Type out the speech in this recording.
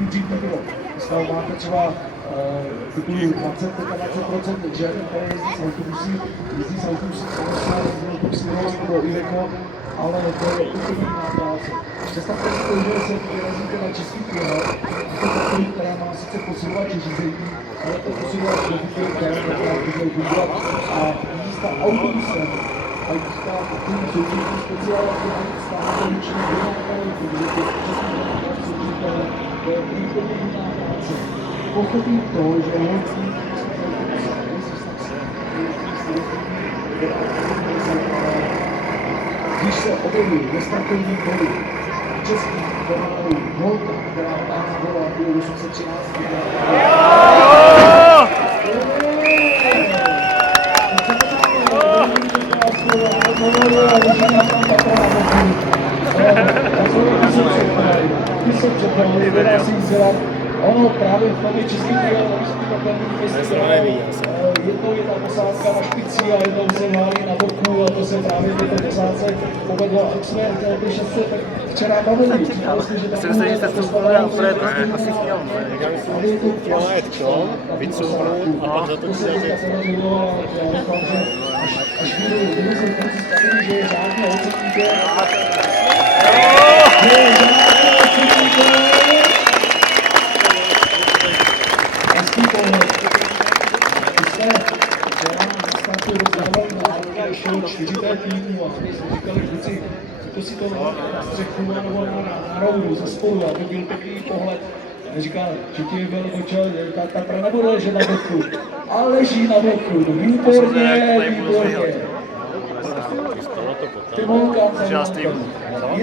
dřív nebylo. Stále máte třeba titulů 20% žen, které jezdí s autobusy do Iveco, ale to je úplně jiná práce. Představte si to, že se vyrazíte na český trh, to takový, která má sice posilovače řízení, ale to posilovač do výběru, která může fungovat a jízda autobusem a jízda tím soutěžním speciálem stále ručně vynákají, protože to je úplně jiná práce. Pochopím to, že holcí když se objeví ve startovním boli český dománou holka, která tam byla v 813. Ono právě v tom je český jednou je ta posádka na špici a jednou se válí na boku a to se právě v té posádce povedlo. A jak jsme ty šestce tak včera bavili. Si myslím, že jste to spolu a Fred asi chtěl. Chtěla jet k tomu, vycouvnout a pak zatočit za až budu se představit, že je řádně oceníte. Šlo 4 týdnů a tady jsme říkali kluci, to si to na střechu nebo na roudu ze spolu a to byl pěkný pohled. A říká, že ti byl očel, ta Tatra nebude ležet na boku, ale leží na boku, výborně, výborně. Ty